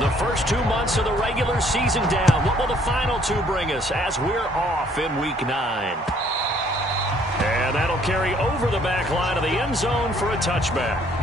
The first 2 months of the regular season down. What will the final 2 bring us as we're off in Week 9? And that'll carry over the back line of the end zone for a touchback.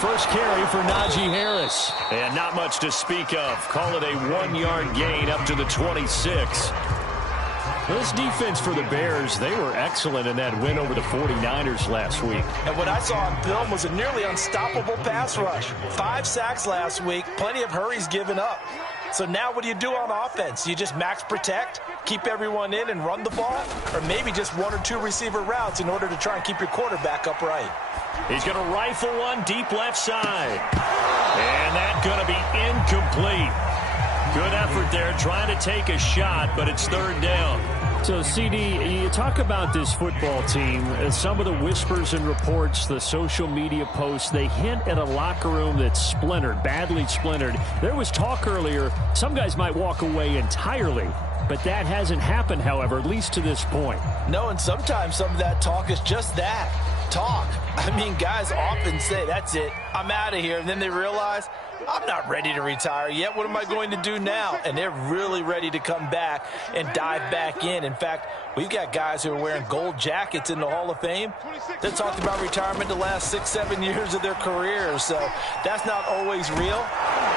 First carry for Najee Harris. And not much to speak of. Call it a 1-yard gain up to the 26. This defense for the Bears, they were excellent in that win over the 49ers last week. And what I saw on film was a nearly unstoppable pass rush. 5 sacks last week, plenty of hurries given up. So now what do you do on offense? You just max protect, keep everyone in and run the ball, or maybe just 1 or 2 receiver routes in order to try and keep your quarterback upright. He's going to rifle one deep left side. And that's going to be incomplete. Good effort there trying to take a shot, but it's 3rd down. So, CD, you talk about this football team. Some of the whispers and reports, the social media posts, they hint at a locker room that's splintered, badly splintered. There was talk earlier, some guys might walk away entirely. But that hasn't happened, however, at least to this point. No, and sometimes some of that talk is just that. Talk. I mean, guys often say, that's it, I'm out of here. And then they realize, I'm not ready to retire yet. What am I going to do now? And they're really ready to come back and dive back in. In fact, we've got guys who are wearing gold jackets in the Hall of Fame that talked about retirement the last 6-7 years of their careers. So that's not always real.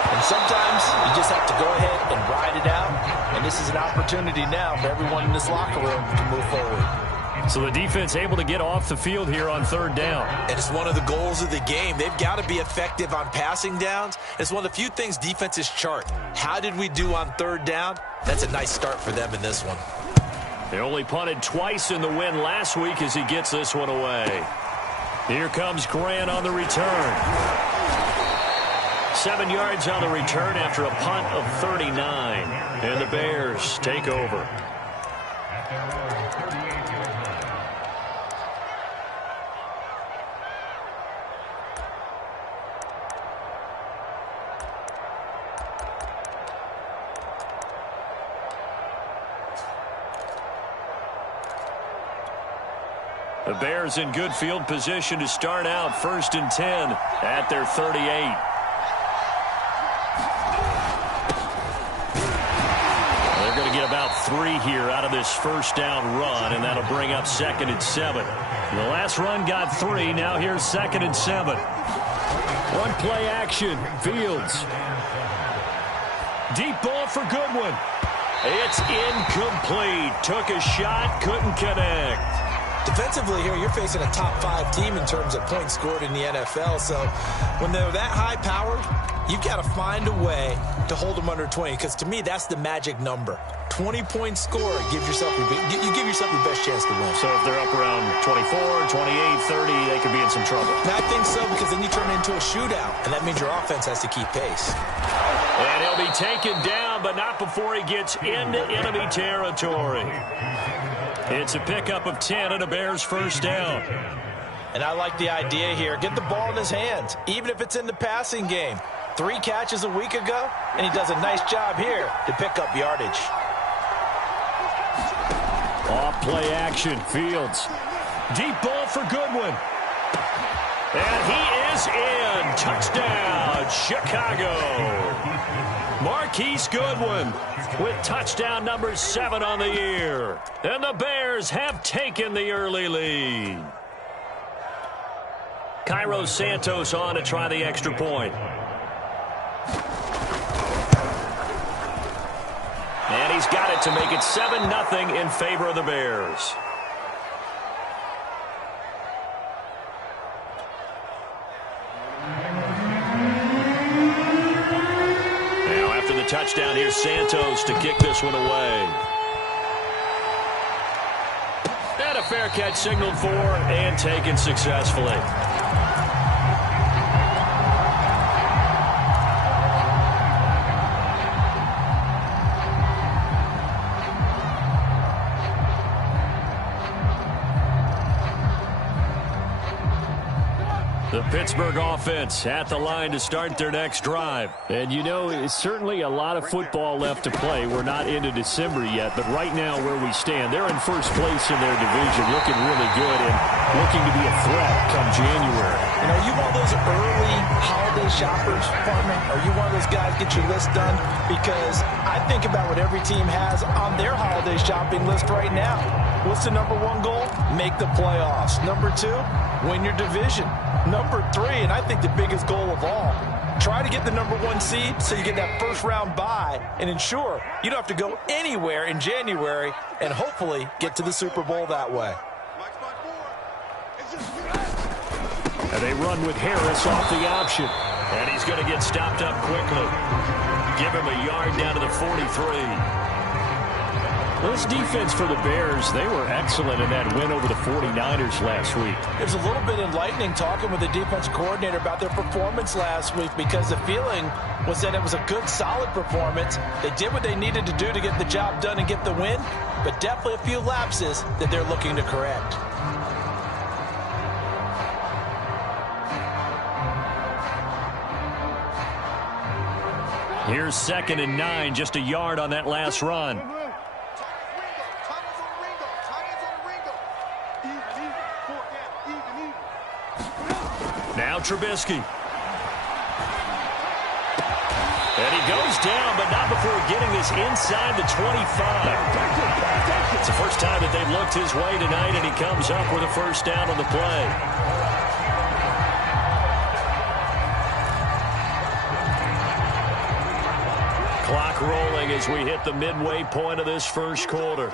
And sometimes you just have to go ahead and ride it out. And this is an opportunity now for everyone in this locker room to move forward. So the defense able to get off the field here on 3rd down. And it's one of the goals of the game. They've got to be effective on passing downs. It's one of the few things defenses chart. How did we do on 3rd down? That's a nice start for them in this one. They only punted twice in the win last week as he gets this one away. Here comes Grant on the return. 7 yards on the return after a punt of 39. And the Bears take over. The Bears in good field position to start out 1st and 10 at their 38. They're going to get about 3 here out of this 1st down run, and that'll bring up 2nd and 7. The last run got 3. Now here's 2nd and 7. One play action. Fields. Deep ball for Goodwin. It's incomplete. Took a shot, couldn't connect. Defensively here, you're facing a top 5 team in terms of points scored in the NFL. So when they're that high-powered, you've got to find a way to hold them under 20, because to me, that's the magic number. 20-point score, you give yourself your best chance to win. So if they're up around 24, 28, 30, they could be in some trouble. And I think so, because then you turn it into a shootout, and that means your offense has to keep pace. And he'll be taken down, but not before he gets into enemy territory. It's a pickup of 10 and a Bears first down. And I like the idea here. Get the ball in his hands, even if it's in the passing game. 3 catches a week ago, and he does a nice job here to pick up yardage. Off play action, Fields. Deep ball for Goodwin. And he is in. Touchdown, Chicago. Marquise Goodwin with touchdown number 7 on the year. And the Bears have taken the early lead. Cairo Santos on to try the extra point. And he's got it to make it 7-0 in favor of the Bears. Now after the touchdown, here's Santos to kick this one away. And a fair catch signaled for and taken successfully. The Pittsburgh offense at the line to start their next drive. And you know, it's certainly a lot of football left to play. We're not into December yet, but right now where we stand, they're in first place in their division, looking really good and looking to be a threat come January. And are you one of those early holiday shoppers, Farman? Are you one of those guys get your list done? Because I think about what every team has on their holiday shopping list right now. What's the number 1 goal? Make the playoffs. Number 2, win your division. Number 3, and I think the biggest goal of all, try to get the number 1 seed so you get that first round bye and ensure you don't have to go anywhere in January and hopefully get to the Super Bowl that way. And they run with Harris off the option. And he's going to get stopped up quickly. Give him a yard down to the 43. This defense for the Bears, they were excellent in that win over the 49ers last week. It was a little bit enlightening talking with the defense coordinator about their performance last week, because the feeling was that it was a good, solid performance. They did what they needed to do to get the job done and get the win, but definitely a few lapses that they're looking to correct. Here's 2nd and 9, just a yard on that last run. Now Trubisky. And he goes down, but not before getting this inside the 25. It's the first time that they've looked his way tonight, and he comes up with a first down on the play. Clock rolling as we hit the midway point of this first quarter.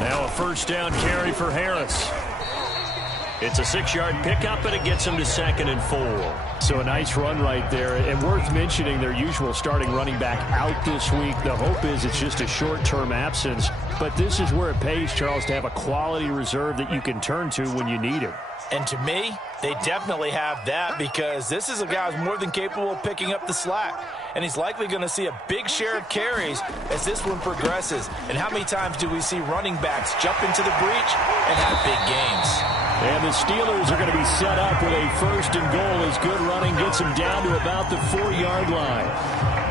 Now a first down carry for Harris. It's a 6-yard pickup, and it gets him to 2nd and 4. So a nice run right there, and worth mentioning their usual starting running back out this week. The hope is it's just a short-term absence, but this is where it pays, Charles, to have a quality reserve that you can turn to when you need it. And to me, they definitely have that, because this is a guy who's more than capable of picking up the slack. And he's likely going to see a big share of carries as this one progresses. And how many times do we see running backs jump into the breach and have big games? And the Steelers are going to be set up with a 1st and goal as good running gets them down to about the 4-yard line.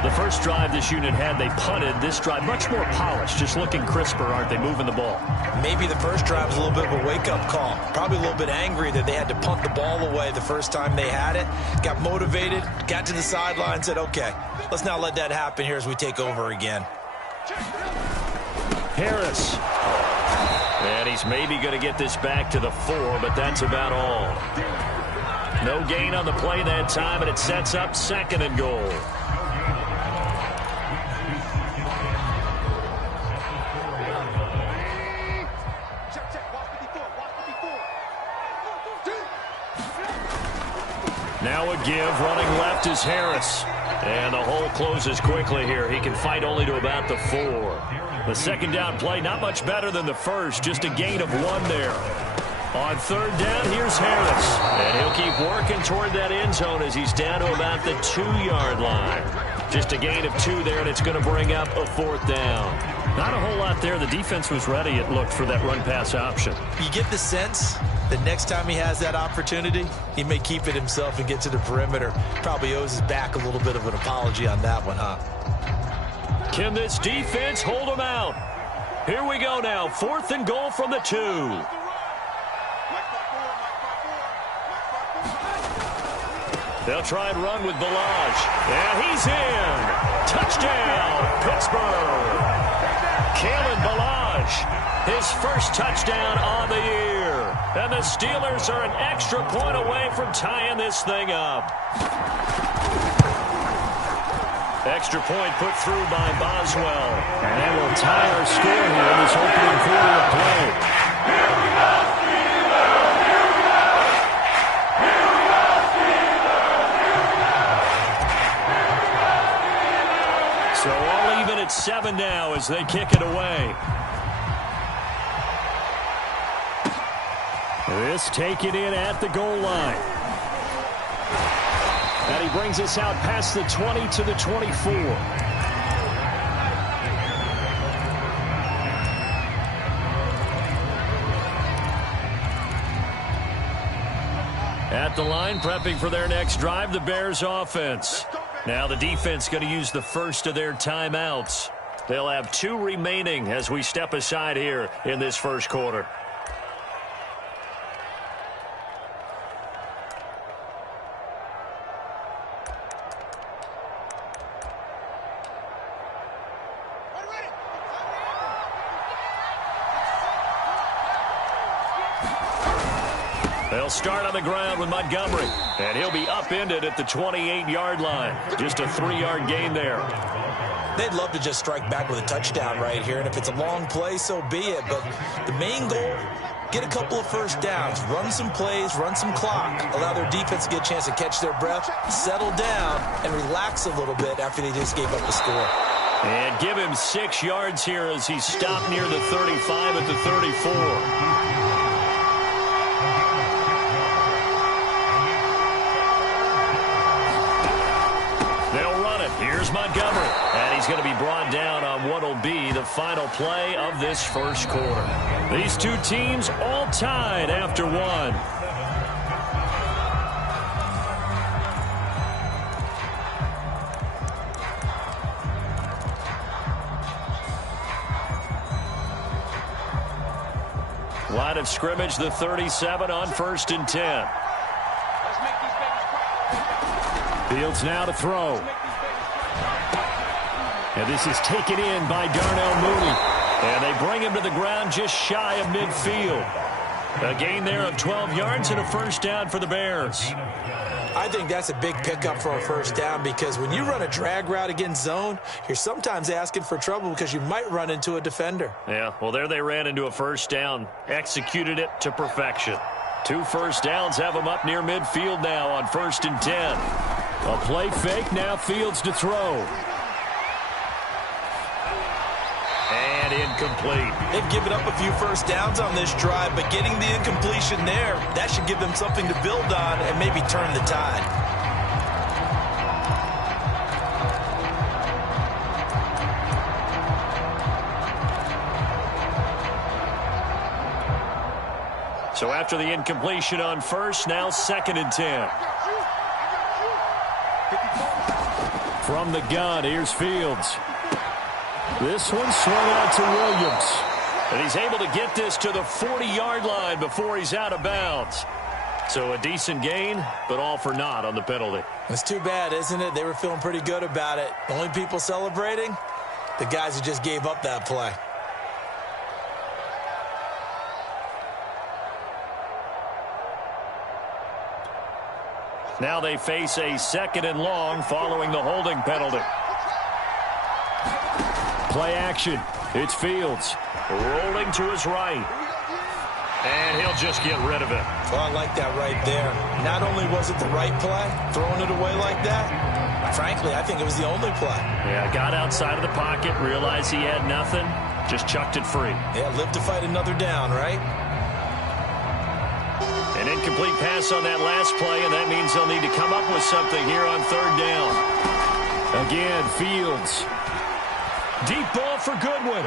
The first drive this unit had, they punted. This drive, much more polished, just looking crisper, aren't they, moving the ball? Maybe the first drive was a little bit of a wake-up call. Probably a little bit angry that they had to punt the ball away the first time they had it. Got motivated, got to the sideline, said, okay, let's not let that happen here as we take over again. Harris. And he's maybe going to get this back to the 4, but that's about all. No gain on the play that time, and it sets up 2nd and goal. Now a give, running left is Harris. And the hole closes quickly here. He can fight only to about the 4. The 2nd down play, not much better than the first, just a gain of 1 there. On 3rd down, here's Harris. And he'll keep working toward that end zone as he's down to about the 2-yard line. Just a gain of 2 there, and it's going to bring up a 4th down. Not a whole lot there. The defense was ready, it looked, for that run-pass option. You get the sense the next time he has that opportunity, he may keep it himself and get to the perimeter. Probably owes his back a little bit of an apology on that one, huh? Can this defense hold him out? Here we go now. 4th and goal from the 2. They'll try and run with Balaj. And he's in. Touchdown, Pittsburgh. Kalen Balaj, his first touchdown on the year. And the Steelers are an extra point away from tying this thing up. Extra point put through by Boswell. And that will tie our score here in this opening quarter of play. So all even at 7 now as they kick it away. This taken in at the goal line. And he brings us out past the 20 to the 24. At the line, prepping for their next drive, the Bears offense. Now the defense going to use the first of their timeouts. They'll have 2 remaining as we step aside here in this first quarter. They'll start on the ground with Montgomery, and he'll be upended at the 28-yard line. Just a 3-yard gain there. They'd love to just strike back with a touchdown right here, and if it's a long play, so be it. But the main goal, get a couple of first downs, run some plays, run some clock, allow their defense to get a chance to catch their breath, settle down, and relax a little bit after they just gave up the score. And give him 6 yards here as he stopped near the 35 at the 34. Here's Montgomery, and he's going to be brought down on what will be the final play of this first quarter. These two teams all tied after 1. Line of scrimmage, the 37 on 1st and 10. Fields now to throw. And this is taken in by Darnell Mooney. And they bring him to the ground just shy of midfield. A gain there of 12 yards and a first down for the Bears. I think that's a big pickup for a first down because when you run a drag route against zone, you're sometimes asking for trouble because you might run into a defender. Yeah, well, there they ran into a first down. Executed it to perfection. 2 first downs have them up near midfield now on 1st and 10. A play fake, now Fields to throw. And incomplete. They've given up a few first downs on this drive, but getting the incompletion there, that should give them something to build on and maybe turn the tide. So after the incompletion on 1st, now 2nd and 10. From the gun, here's Fields. This one swung out to Williams. And he's able to get this to the 40-yard line before he's out of bounds. So a decent gain, but all for naught on the penalty. It's too bad, isn't it? They were feeling pretty good about it. The only people celebrating? The guys who just gave up that play. Now they face a 2nd and long following the holding penalty. Play action. It's Fields rolling to his right. And he'll just get rid of it. Well, I like that right there. Not only was it the right play, throwing it away like that, frankly, I think it was the only play. Yeah, got outside of the pocket, realized he had nothing, just chucked it free. Yeah, live to fight another down, right? An incomplete pass on that last play, and that means they'll need to come up with something here on 3rd down. Again, Fields. Deep ball for Goodwin.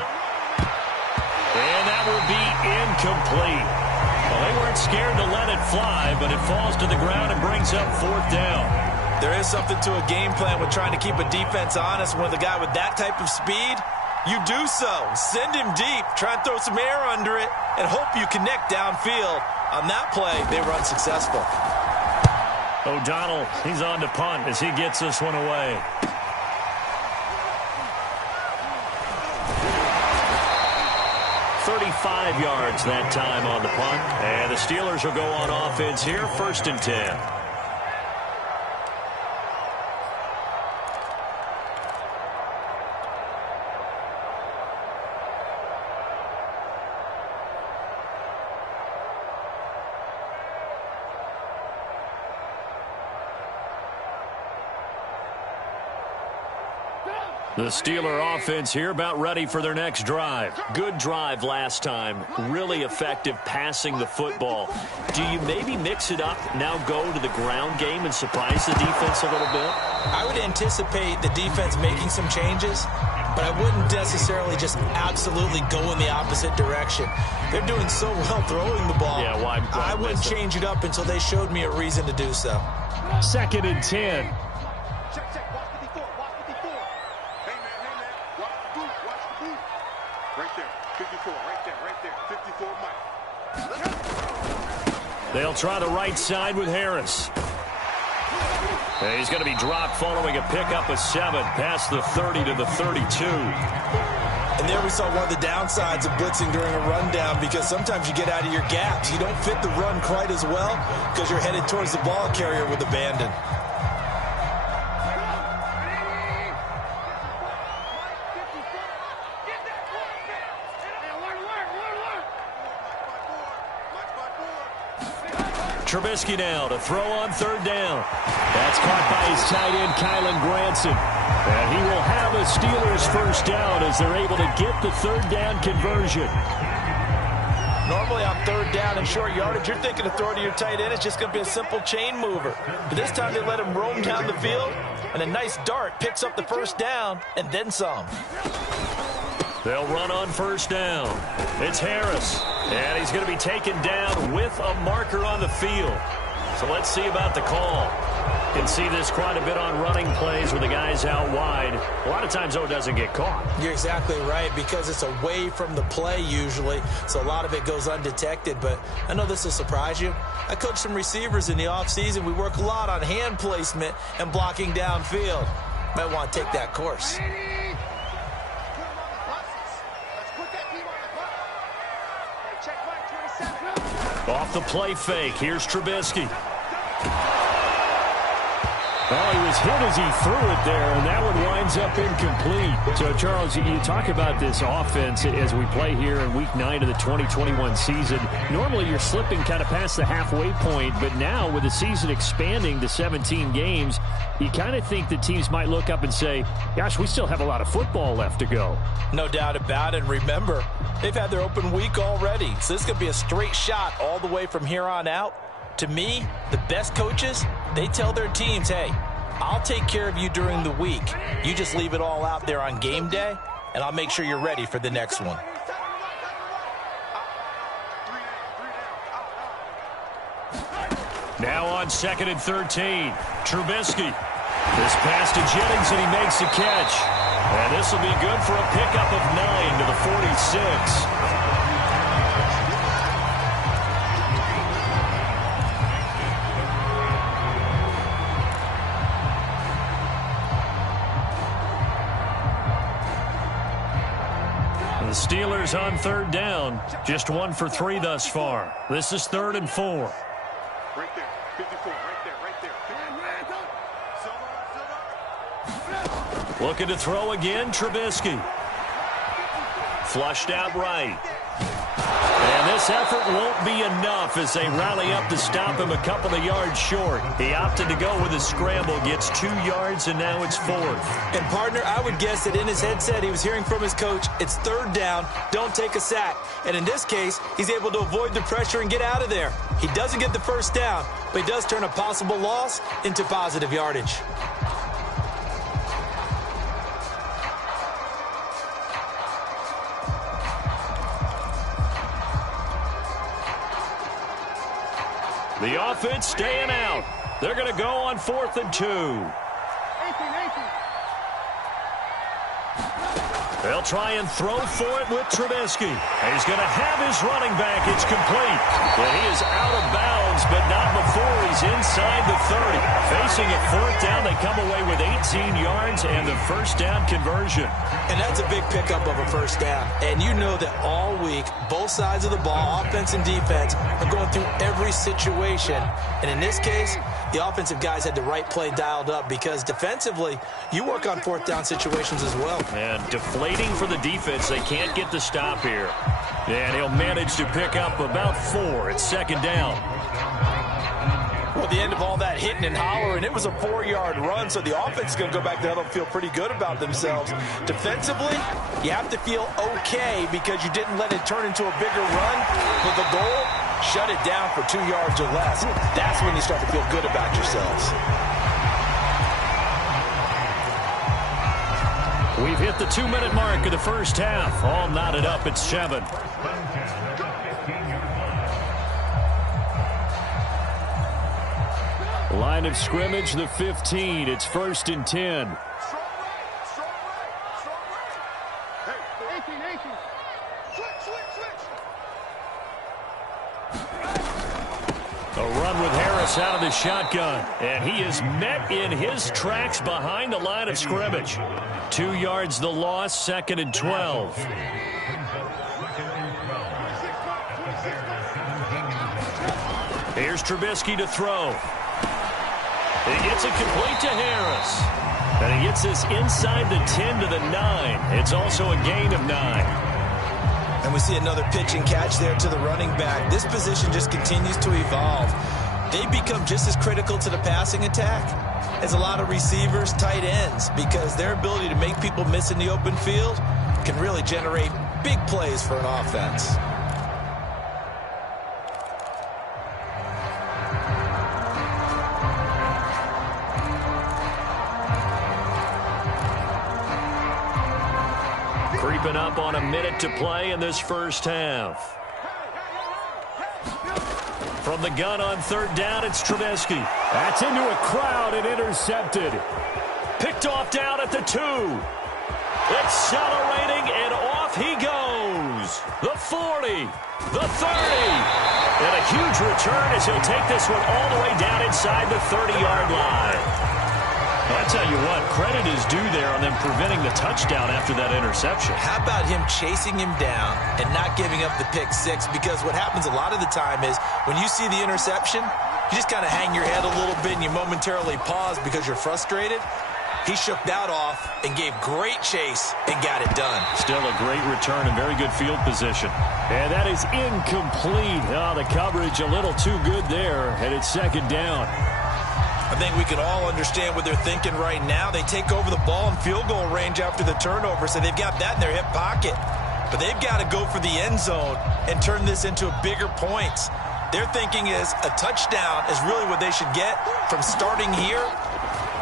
And that will be incomplete. Well, they weren't scared to let it fly, but it falls to the ground and brings up 4th down. There is something to a game plan with trying to keep a defense honest. With a guy with that type of speed, you do so. Send him deep, try and throw some air under it, and hope you connect downfield. On that play, they were unsuccessful. O'Donnell, he's on to punt as he gets this one away. .35 yards that time on the punt. And the Steelers will go on offense here, 1st and 10. The Steeler offense here about ready for their next drive. Good drive last time. Really effective passing the football. Do you maybe mix it up, now go to the ground game and surprise the defense a little bit? I would anticipate the defense making some changes, but I wouldn't necessarily just absolutely go in the opposite direction. They're doing so well throwing the ball. Yeah, why I wouldn't change it up until they showed me a reason to do so. 2nd and 10. They'll try the right side with Harris. And he's going to be dropped following a pickup of 7 past the 30 to the 32. And there we saw one of the downsides of blitzing during a rundown, because sometimes you get out of your gaps. You don't fit the run quite as well because you're headed towards the ball carrier with abandon. Trubisky now to throw on 3rd down. That's caught by his tight end, Kylan Granson. And he will have a Steelers 1st down as they're able to get the 3rd down conversion. Normally on 3rd down and short yardage, you're thinking to throw to your tight end. It's just going to be a simple chain mover. But this time they let him roam down the field, and a nice dart picks up the 1st down and then some. They'll run on 1st down. It's Harris. And he's going to be taken down with a marker on the field. So let's see about the call. You can see this quite a bit on running plays with the guys out wide. A lot of times, though, it doesn't get caught. You're exactly right, because it's away from the play usually, so a lot of it goes undetected. But I know this will surprise you. I coach some receivers in the offseason. We work a lot on hand placement and blocking downfield. Might want to take that course. Off the play fake, here's Trubisky. Oh, he was hit as he threw it there, and that one winds up incomplete. So, Charles, you talk about this offense as we play here in Week 9 of the 2021 season. Normally, you're slipping kind of past the halfway point, but now with the season expanding to 17 games, you kind of think the teams might look up and say, gosh, we still have a lot of football left to go. No doubt about it. Remember, they've had their open week already, so this is going to be a straight shot all the way from here on out. To me, the best coaches, they tell their teams, hey, I'll take care of you during the week. You just leave it all out there on game day, and I'll make sure you're ready for the next one. Now on 2nd and 13, Trubisky. This pass to Jennings, and he makes the catch. And this will be good for a pickup of 9 to the 46. The Steelers on 3rd down, just 1 for 3 thus far. This is 3rd and 4. Right there, 54, right there, right there. Looking to throw again, Trubisky. Flushed out right. And this effort won't be enough as they rally up to stop him a couple of yards short. He opted to go with a scramble, gets 2 yards, and now it's 4th. And, partner, I would guess that in his headset he was hearing from his coach, it's 3rd down, don't take a sack. And in this case, he's able to avoid the pressure and get out of there. He doesn't get the 1st down, but he does turn a possible loss into positive yardage. The offense staying out. They're going to go on 4th and 2. They'll try and throw for it with Trubisky. He's going to have his running back. It's complete. But he is out of bounds, but not before he's inside the 30. Facing a 4th down, they come away with 18 yards and the 1st down conversion. And that's a big pickup of a 1st down. And you know that all week, both sides of the ball, offense and defense, are going through every situation. And in this case, the offensive guys had the right play dialed up because defensively, you work on 4th down situations as well. And deflating for the defense. They can't get the stop here. And he'll manage to pick up about 4. It's 2nd down. Well, the end of all that hitting and hollering, it was a 4-yard run, so the offense is going to go back there and feel pretty good about themselves. Defensively, you have to feel okay because you didn't let it turn into a bigger run. But the goal, shut it down for 2 yards or less. That's when you start to feel good about yourselves. We've hit the 2-minute mark of the 1st half. All knotted up at 7. Line of scrimmage, the 15. It's 1st and 10. A run with Harris out of the shotgun. And he is met in his tracks behind the line of scrimmage. 2 yards the loss, 2nd and 12. Here's Trubisky to throw. He gets it complete to Harris. And he gets this inside the 10 to the 9. It's also a gain of 9. And we see another pitch and catch there to the running back. This position just continues to evolve. They become just as critical to the passing attack as a lot of receivers, tight ends, because their ability to make people miss in the open field can really generate big plays for an offense. Creeping up on a minute to play in this 1st half. From the gun on 3rd down, it's Trubisky. That's into a crowd and intercepted. Picked off down at the 2. Accelerating, and off he goes. The 40, the 30. And a huge return as he'll take this one all the way down inside the 30-yard line. I tell you what, credit is due there on them preventing the touchdown after that interception. How about him chasing him down and not giving up the pick 6? Because what happens a lot of the time is when you see the interception, you just kind of hang your head a little bit and you momentarily pause because you're frustrated. He shook that off and gave great chase and got it done. Still a great return and very good field position. And that is incomplete. Oh, the coverage a little too good there, and it's 2nd down. I think we can all understand what they're thinking right now. They take over the ball in field goal range after the turnover, so they've got that in their hip pocket. But they've got to go for the end zone and turn this into bigger points. Their thinking is a touchdown is really what they should get from starting here.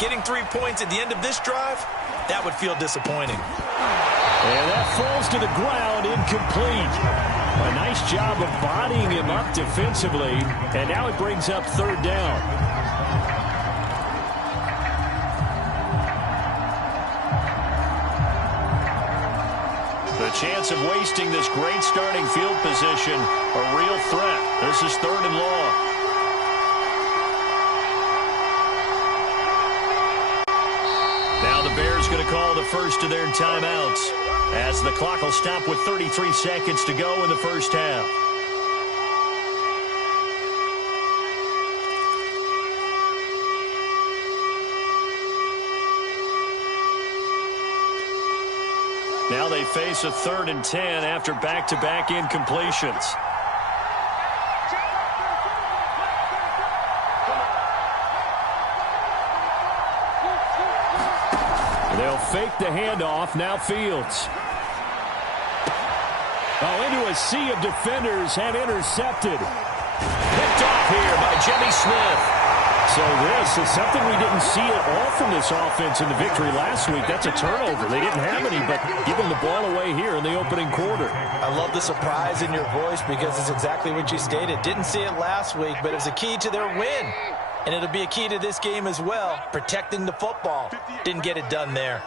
Getting 3 points at the end of this drive, that would feel disappointing. And that falls to the ground, incomplete. A nice job of bodying him up defensively, and now it brings up 3rd down. The chance of wasting this great starting field position, a real threat. This is 3rd and long. Now the Bears going to call the first of their timeouts as the clock will stop with 33 seconds to go in the 1st half. now they face a 3rd and 10 after back-to-back incompletions. They'll fake the handoff. Now Fields. Oh, into a sea of defenders and intercepted. Picked off here by Jimmy Smith. So this is something we didn't see at all from this offense in the victory last week. That's a turnover. They didn't have any, but giving the ball away here in the opening quarter. I love the surprise in your voice because it's exactly what you stated. Didn't see it last week, but it was a key to their win. And it'll be a key to this game as well, protecting the football. Didn't get it done there.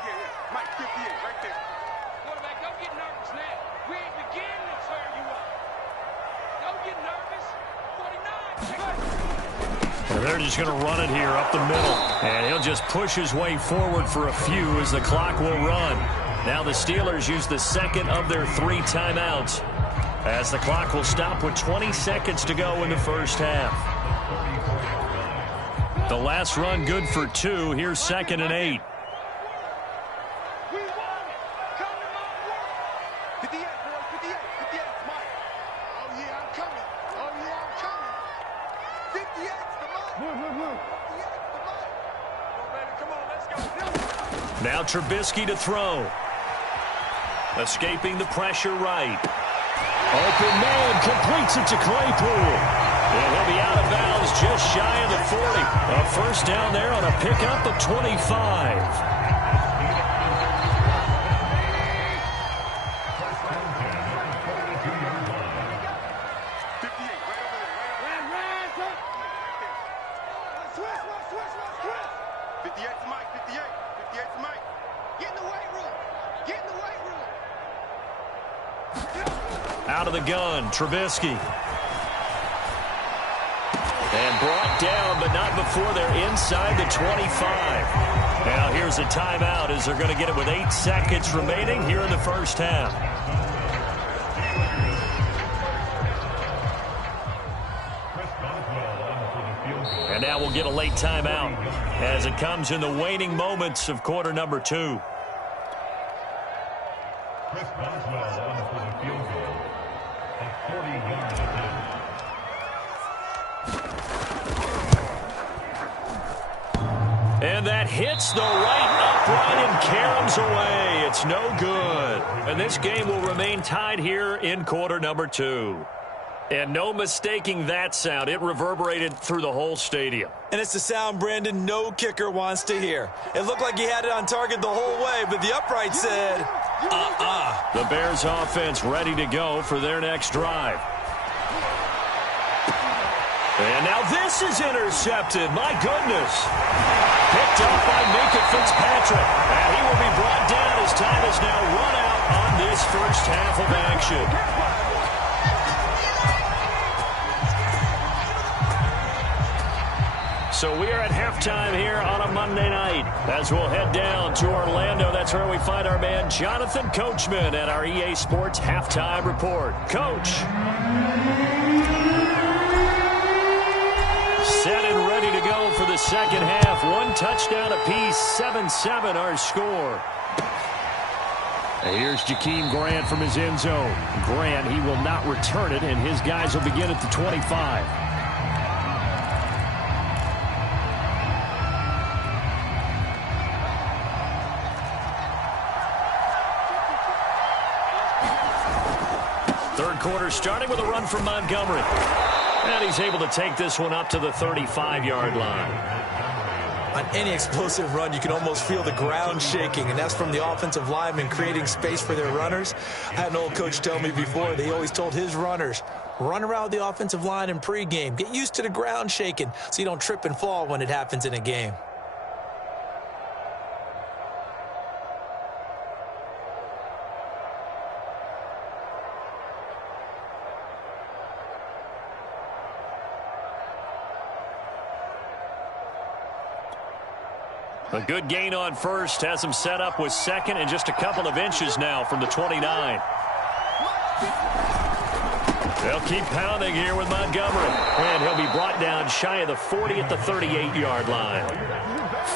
They're just going to run it here up the middle. And he'll just push his way forward for a few as the clock will run. Now the Steelers use the second of their 3 timeouts as the clock will stop with 20 seconds to go in the first half. The last run good for 2. Here's 2nd and 8. Now Trubisky to throw. Escaping the pressure right. Open man completes it to Claypool. And he'll be out of bounds just shy of the 40. A first down there on a pickup of 25. Out of the gun, Trubisky. And brought down, but not before they're inside the 25. Now here's a timeout as they're going to get it with 8 seconds remaining here in the first half. And now we'll get a late timeout as it comes in the waning moments of quarter number 2. And that hits the right upright and caroms away. It's no good. And this game will remain tied here in quarter number 2. And no mistaking that sound. It reverberated through the whole stadium. And it's the sound, Brandon, no kicker wants to hear. It looked like he had it on target the whole way, but the upright said, The Bears offense ready to go for their next drive. And now this is intercepted. My goodness. Picked up by Minka Fitzpatrick. And he will be brought down as time is now run out on this first half of action. So we are at halftime here on a Monday night as we'll head down to Orlando. That's where we find our man Jonathan Coachman at our EA Sports Halftime Report. Coach. Set and ready to go for the second half. 1 touchdown apiece, 7-7 our score. And here's Jakeem Grant from his end zone. Grant, he will not return it, and his guys will begin at the 25. Third quarter starting with a run from Montgomery. And he's able to take this one up to the 35-yard line. On any explosive run, you can almost feel the ground shaking, and that's from the offensive linemen creating space for their runners. I had an old coach tell me before, they always told his runners, run around with the offensive line in pregame. Get used to the ground shaking so you don't trip and fall when it happens in a game. A good gain on first has him set up with second and just a couple of inches now from the 29. They'll keep pounding here with Montgomery. And he'll be brought down shy of the 40 at the 38-yard line.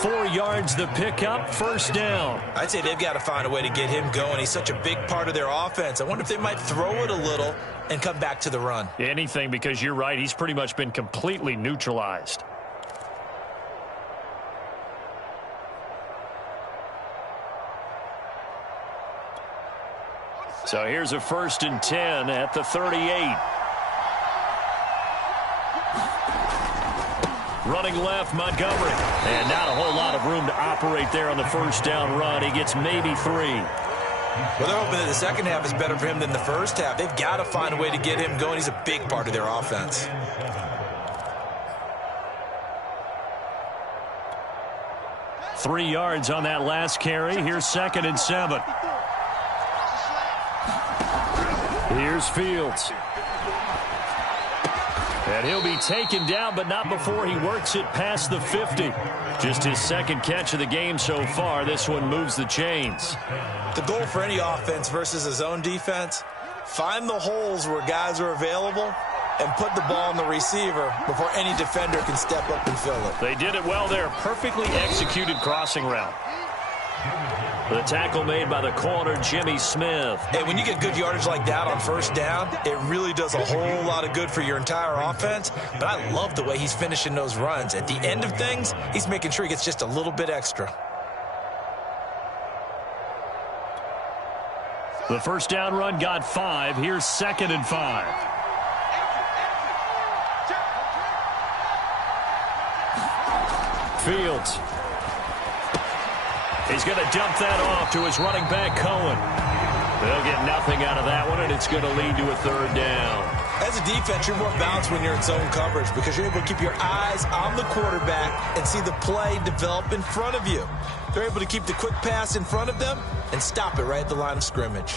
4 yards the pickup, first down. I'd say they've got to find a way to get him going. He's such a big part of their offense. I wonder if they might throw it a little and come back to the run. Anything, because you're right. He's pretty much been completely neutralized. So here's a 1st and 10 at the 38. Running left, Montgomery. And not a whole lot of room to operate there on the first down run. He gets maybe 3. Well, they're hoping that the second half is better for him than the first half. They've got to find a way to get him going. He's a big part of their offense. Three yards on that last carry. Here's 2nd and 7. Here's Fields. And he'll be taken down, but not before he works it past the 50. Just his 2nd catch of the game so far. This one moves the chains. The goal for any offense versus a zone defense, find the holes where guys are available and put the ball on the receiver before any defender can step up and fill it. They did it well there. Perfectly executed crossing route. The tackle made by the corner, Jimmy Smith. And when you get good yardage like that on first down, it really does a whole lot of good for your entire offense. But I love the way he's finishing those runs. At the end of things, he's making sure he gets just a little bit extra. The first down run got 5. Here's 2nd and 5. Fields. He's going to dump that off to his running back, Cohen. They'll get nothing out of that one, and it's going to lead to a 3rd down. As a defense, you're more balanced when you're in zone coverage because you're able to keep your eyes on the quarterback and see the play develop in front of you. They're able to keep the quick pass in front of them and stop it right at the line of scrimmage.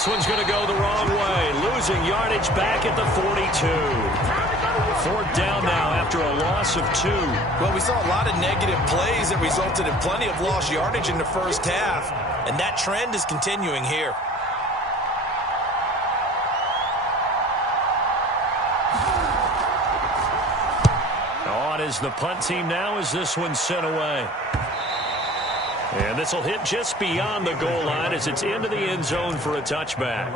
This one's going to go the wrong way. Losing yardage back at the 42. 4th down now after a loss of 2. Well, we saw a lot of negative plays that resulted in plenty of lost yardage in the first half, and that trend is continuing here. On is the punt team now as this one's sent away. And this will hit just beyond the goal line as it's into the end zone for a touchback.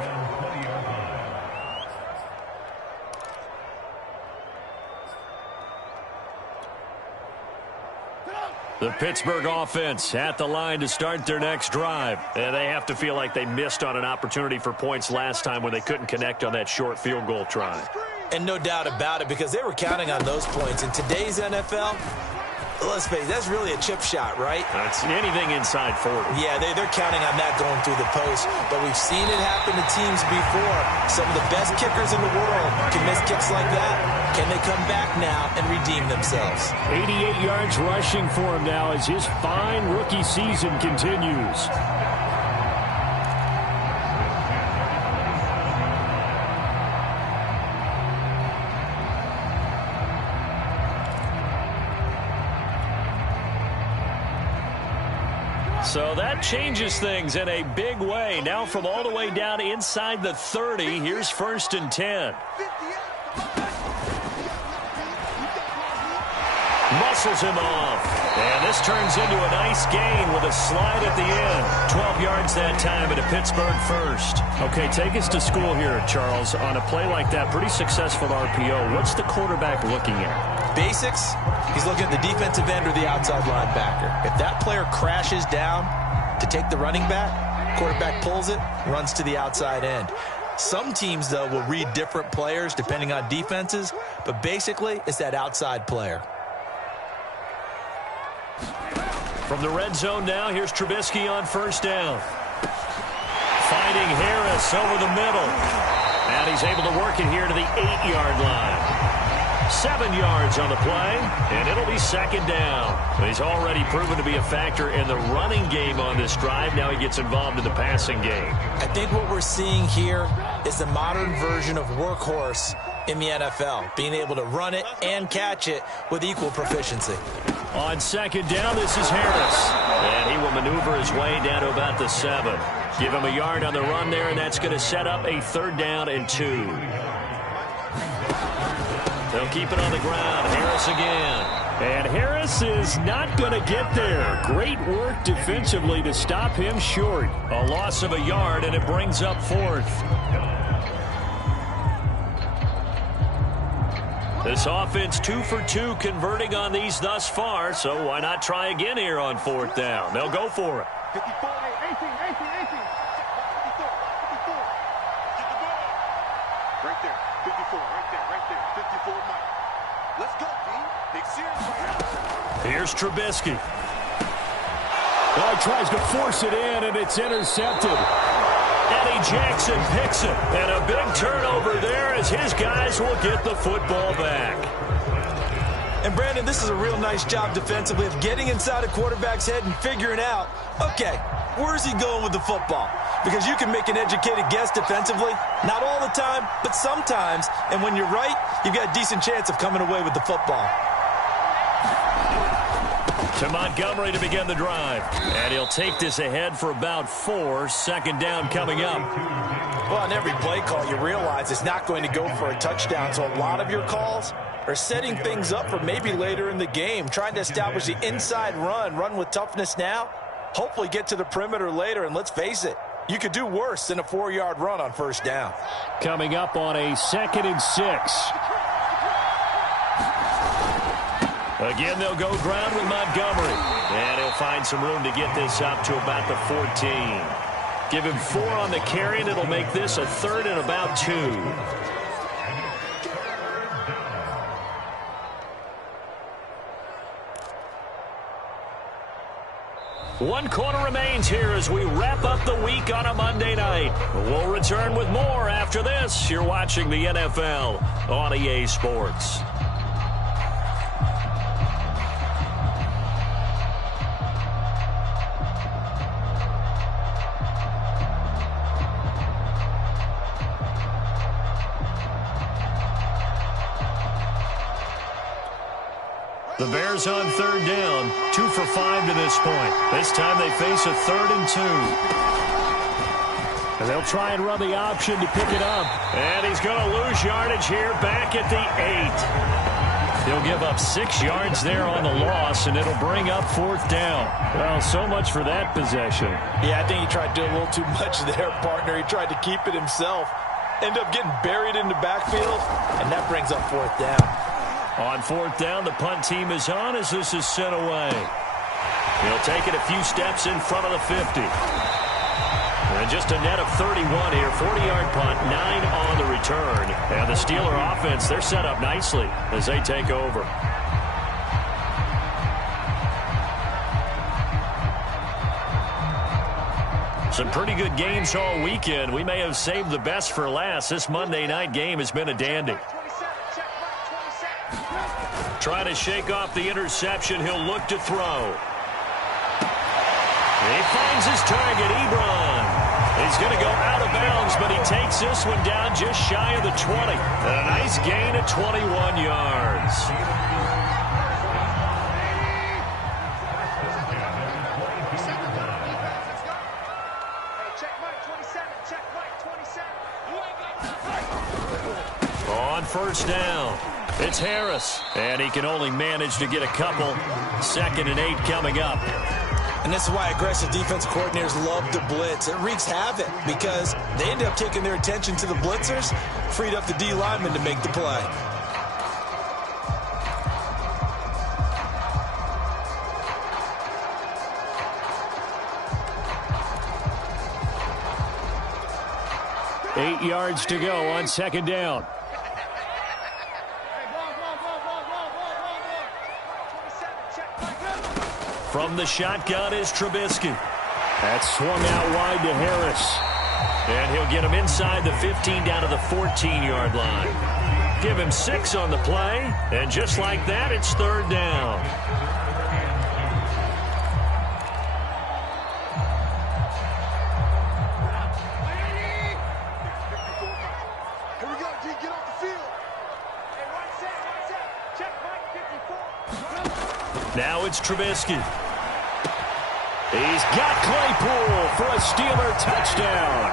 The Pittsburgh offense at the line to start their next drive. And they have to feel like they missed on an opportunity for points last time when they couldn't connect on that short field goal try. And no doubt about it, because they were counting on those points. In today's NFL, let's face it, that's really a chip shot, right? That's anything inside 40. Yeah, they're counting on that going through the post. But we've seen it happen to teams before. Some of the best kickers in the world can miss kicks like that. Can they come back now and redeem themselves? 88 yards rushing for him now as his fine rookie season continues. So that changes things in a big way. Now from all the way down inside the 30, here's 1st and 10. Muscles him off. And this turns into a nice gain with a slide at the end. 12 yards that time at a Pittsburgh 1st. Okay, take us to school here, Charles. On a play like that, pretty successful RPO. What's the quarterback looking at? Basics, he's looking at the defensive end or the outside linebacker. If that player crashes down to take the running back, quarterback pulls it, runs to the outside end. Some teams, though, will read different players depending on defenses, but basically it's that outside player. From the red zone now, here's Trubisky on 1st down. Finding Harris over the middle. And he's able to work it here to the 8-yard line. 7 yards on the play, and it'll be second down. He's already proven to be a factor in the running game on this drive. Now he gets involved in the passing game. I think what we're seeing here is the modern version of workhorse in the NFL, being able to run it and catch it with equal proficiency. On second down, this is Harris. And he will maneuver his way down to about the 7. Give him a yard on the run there, and that's going to set up a 3rd down and 2. They'll keep it on the ground. Harris again. And Harris is not going to get there. Great work defensively to stop him short. A loss of a yard, and it brings up 4th. This offense 2 for 2 converting on these thus far, so why not try again here on 4th down? They'll go for it. 54, 18. Right there, 54, right there, 54, Mike. Let's go, team. Big series. Here's Trubisky. Oh, he tries to force it in, and it's intercepted. Eddie Jackson picks it, and a big turnover there as his guys will get the football back. And, Brandon, this is a real nice job defensively of getting inside a quarterback's head and figuring out, okay, where's he going with the football? Because you can make an educated guess defensively, not all the time, but sometimes. And when you're right, you've got a decent chance of coming away with the football. To Montgomery to begin the drive. And he'll take this ahead for about 4. 2nd down coming up. Well, on every play call, you realize it's not going to go for a touchdown. So a lot of your calls are setting things up for maybe later in the game, trying to establish the inside run with toughness now, hopefully get to the perimeter later. And let's face it, you could do worse than a 4-yard run on 1st down. Coming up on a 2nd and 6. Again, they'll go ground with Montgomery. And he'll find some room to get this up to about the 14. Give him 4 on the carry, and it'll make this a 3rd and about 2. One quarter remains here as we wrap up the week on a Monday night. We'll return with more after this. You're watching the NFL on EA Sports. The Bears on 3rd down, 2 for 5 to this point. This time they face a 3rd and 2. And they'll try and run the option to pick it up. And he's going to lose yardage here back at the 8. He'll give up 6 yards there on the loss, and it'll bring up 4th down. Well, so much for that possession. Yeah, I think he tried to do a little too much there, partner. He tried to keep it himself. End up getting buried in the backfield, and that brings up 4th down. On 4th down, the punt team is on as this is sent away. He'll take it a few steps in front of the 50. And just a net of 31 here. 40-yard punt, 9 on the return. And the Steeler offense, they're set up nicely as they take over. Some pretty good games all weekend. We may have saved the best for last. This Monday night game has been a dandy. Trying to shake off the interception. He'll look to throw. He finds his target, Ebron. He's going to go out of bounds, but he takes this one down just shy of the 20. And a nice gain of 21 yards. On 1st down. It's Harris, and he can only manage to get a couple. 2nd and 8 coming up. And this is why aggressive defense coordinators love to blitz. It wreaks havoc because they end up taking their attention to the blitzers, freed up the D lineman to make the play. Eight yards to go on 2nd down. From the shotgun is Trubisky. That's swung out wide to Harris. And he'll get him inside the 15 down to the 14-yard line. give him 6 on the play. And just like that, it's third down. Here we go, D. Get off the field. Now it's Trubisky. He's got Claypool for a Steeler touchdown.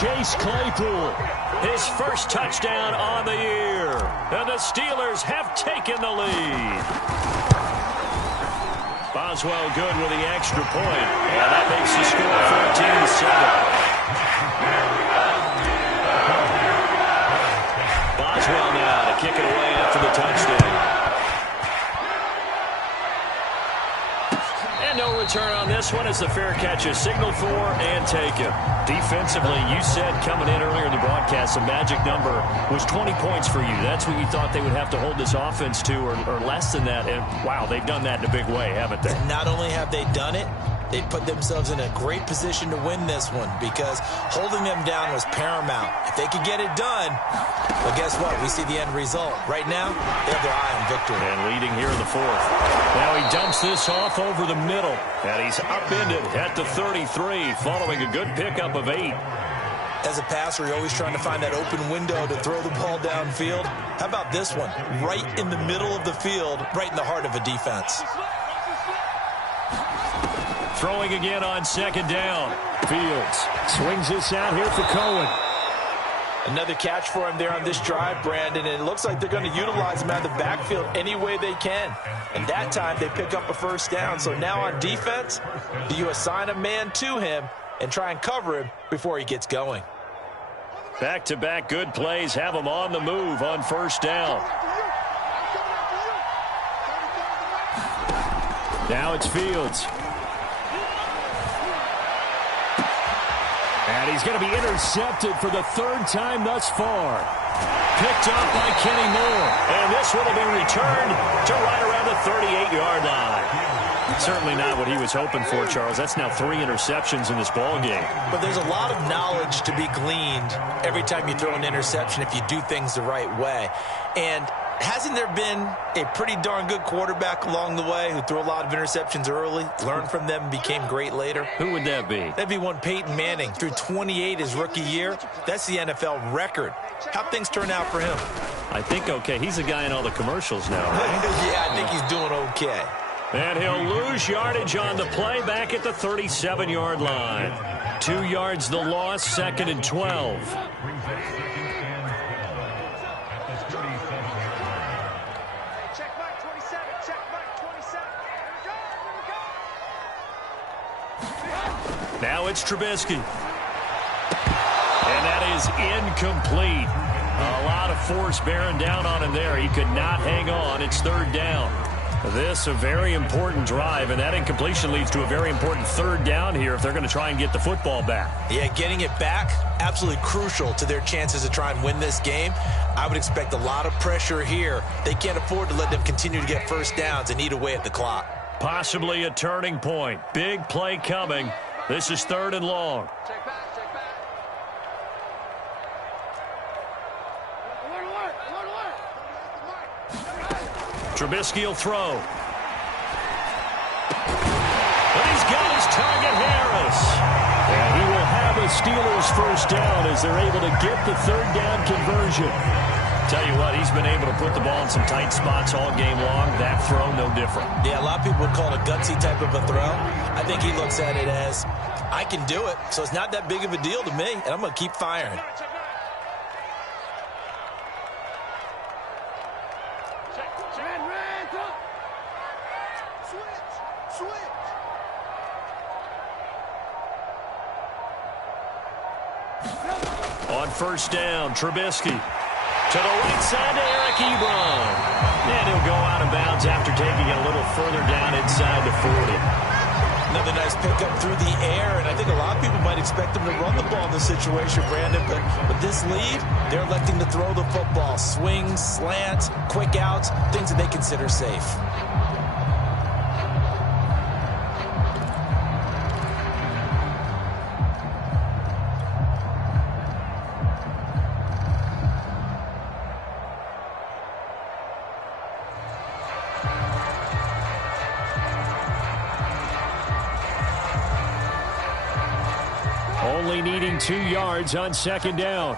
Chase Claypool, his first touchdown on the year. And the Steelers have taken the lead. Boswell good with the extra point. And that makes the score 14-7. Boswell now to kick it away after the touchdown. And no return on this one as the fair catch is signaled for and taken. Defensively, you said coming in earlier in the broadcast, the magic number was 20 points for you. That's what you thought they would have to hold this offense to or less than that. And, wow, they've done that in a big way, haven't they? Not only have they done it, they put themselves in a great position to win this one because holding them down was paramount. If they could get it done, well, guess what? We see the end result. Right now, they have their eye on victory. And leading here in the fourth. Now he dumps this off over the middle. And he's upended at the 33 following a good pickup of 8. As a passer, you're always trying to find that open window to throw the ball downfield. How about this one? Right in the middle of the field, right in the heart of a defense. Throwing again on second down. Fields swings this out here for Cohen. Another catch for him there on this drive, Brandon, and it looks like they're going to utilize him out of the backfield any way they can. And that time they pick up a first down. So now on defense, do you assign a man to him and try and cover him before he gets going? Back-to-back good plays have him on the move on first down. Now it's Fields. And he's going to be intercepted for the third time thus far. Picked up by Kenny Moore. And this one will be returned to right around the 38-yard line. Certainly not what he was hoping for, Charles. That's now 3 interceptions in this ball game. But there's a lot of knowledge to be gleaned every time you throw an interception if you do things the right way. And hasn't there been a pretty darn good quarterback along the way who threw a lot of interceptions early, learned from them, and became great later? Who would that be? That'd be one Peyton Manning. Threw 28 his rookie year. That's the NFL record. How'd things turn out for him? I think okay. He's a guy in all the commercials now, right? Yeah, I think he's doing okay. And he'll lose yardage on the play back at the 37-yard line. 2 yards the loss, 2nd and 12. Now it's Trubisky. And that is incomplete. A lot of force bearing down on him there. He could not hang on. It's third down. This a very important drive, and that incompletion leads to a very important third down here if they're going to try and get the football back. Yeah, getting it back, absolutely crucial to their chances to try and win this game. I would expect a lot of pressure here. They can't afford to let them continue to get first downs and eat away at the clock. Possibly a turning point. Big play coming. This is 3rd and long. Check back. Alert. Trubisky will throw. But he's got his target, Harris. And he will have a Steelers first down as they're able to get the third down conversion. Tell you what, he's been able to put the ball in some tight spots all game long. That throw, no different. Yeah, a lot of people would call it a gutsy type of a throw. I think he looks at it as, I can do it, so it's not that big of a deal to me, and I'm going to keep firing. On first down, Trubisky. To the right side to Eric Ebron. And he'll go out of bounds after taking it a little further down inside the 40. Another nice pickup through the air, and I think a lot of people might expect them to run the ball in this situation, Brandon, but with this lead, they're electing to throw the football. Swings, slants, quick outs, things that they consider safe. only needing 2 yards on second down.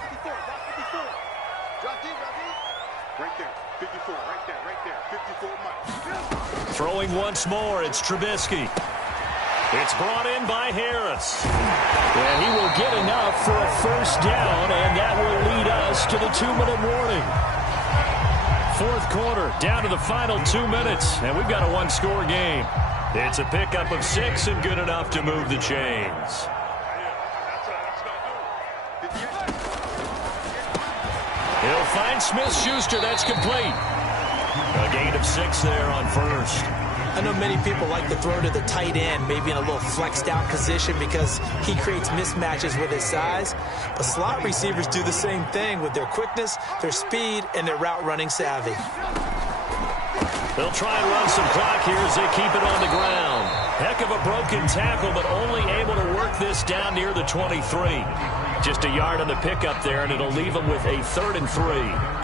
Right there, 54, right there, 54 Mike. Throwing once more, it's Trubisky. It's brought in by Harris. And he will get enough for a first down, and that will lead us to the 2-minute warning. Fourth quarter, down to the final 2 minutes, and we've got a one-score game. It's a pickup of 6 and good enough to move the chains. He'll find Smith-Schuster. That's complete. A gain of 6 there on first. I know many people like to throw to the tight end, maybe in a little flexed out position because he creates mismatches with his size. But slot receivers do the same thing with their quickness, their speed, and their route running savvy. They'll try and run some clock here as they keep it on the ground. Heck of a broken tackle, but only able to work this down near the 23. Just a yard on the pickup there, and it'll leave them with a 3rd and 3.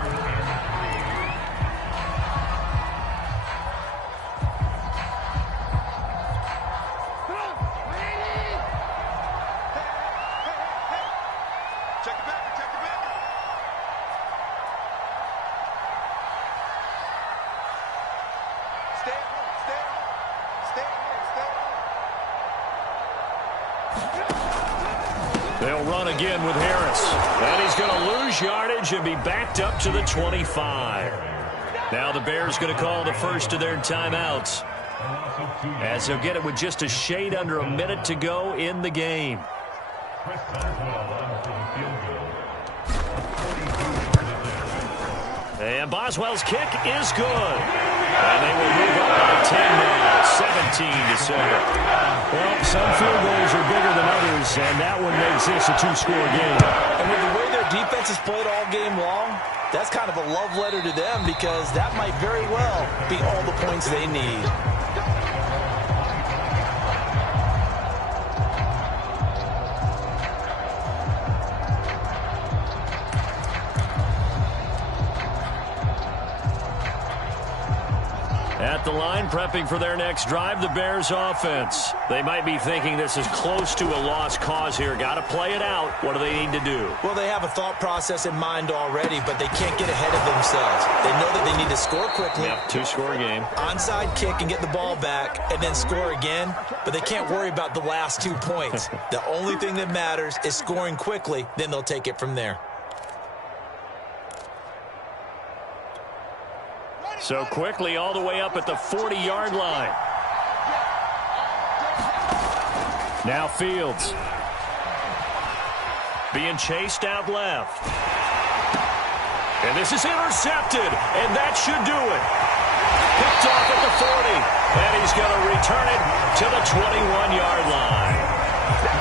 They'll run again with Harris. And he's going to lose yardage and be backed up to the 25. Now the Bears going to call the first of their timeouts, as he'll get it with just a shade under a minute to go in the game. And Boswell's kick is good. And they will move up by 10 now, 17-7. Well, some field goals are bigger than others, and that one makes this a 2-score game. And with the way their defense has played all game long, that's kind of a love letter to them because that might very well be all the points they need. At the line, prepping for their next drive, the Bears offense. They might be thinking this is close to a lost cause here. Got to play it out. What do they need to do? Well, they have a thought process in mind already, but they can't get ahead of themselves. They know that they need to score quickly. Yep, 2-score game. Onside kick and get the ball back and then score again, but they can't worry about the last 2 points. The only thing that matters is scoring quickly, then they'll take it from there. So quickly all the way up at the 40-yard line. Now Fields. Being chased out left. And this is intercepted, and that should do it. Picked off at the 40, and he's going to return it to the 21-yard line.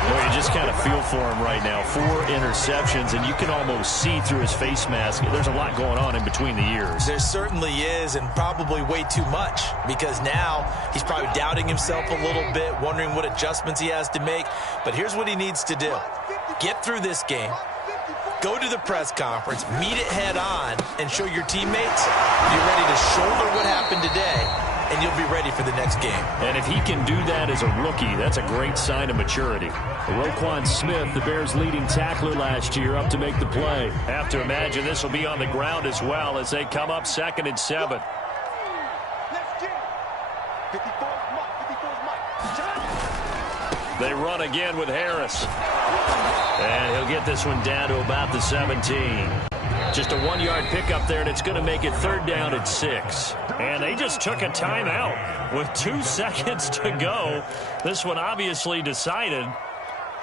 Boy, you just kind of feel for him right now. 4 interceptions, and you can almost see through his face mask. There's a lot going on in between the ears. There certainly is, and probably way too much, because now he's probably doubting himself a little bit, wondering what adjustments he has to make. But here's what he needs to do. Get through this game. Go to the press conference, meet it head on, and show your teammates you're ready to shoulder what happened today, and you'll be ready for the next game. And if he can do that as a rookie, that's a great sign of maturity. Roquan Smith, the Bears' leading tackler last year, up to make the play. Have to imagine this will be on the ground as well as they come up 2nd and 7. They run again with Harris. And he'll get this one down to about the 17. Just a 1-yard pickup there, and it's going to make it 3rd down and 6. And they just took a timeout with 2 seconds to go. This one obviously decided.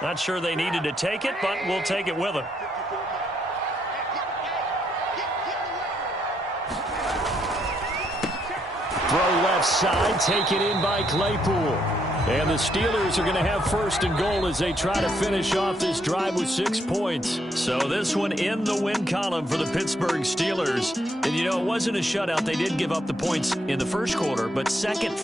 Not sure they needed to take it, but we'll take it with them. Throw left side, taken in by Claypool. And the Steelers are going to have 1st and goal as they try to finish off this drive with 6 points. So this one in the win column for the Pittsburgh Steelers. And, you know, it wasn't a shutout. They did give up the points in the first quarter, but second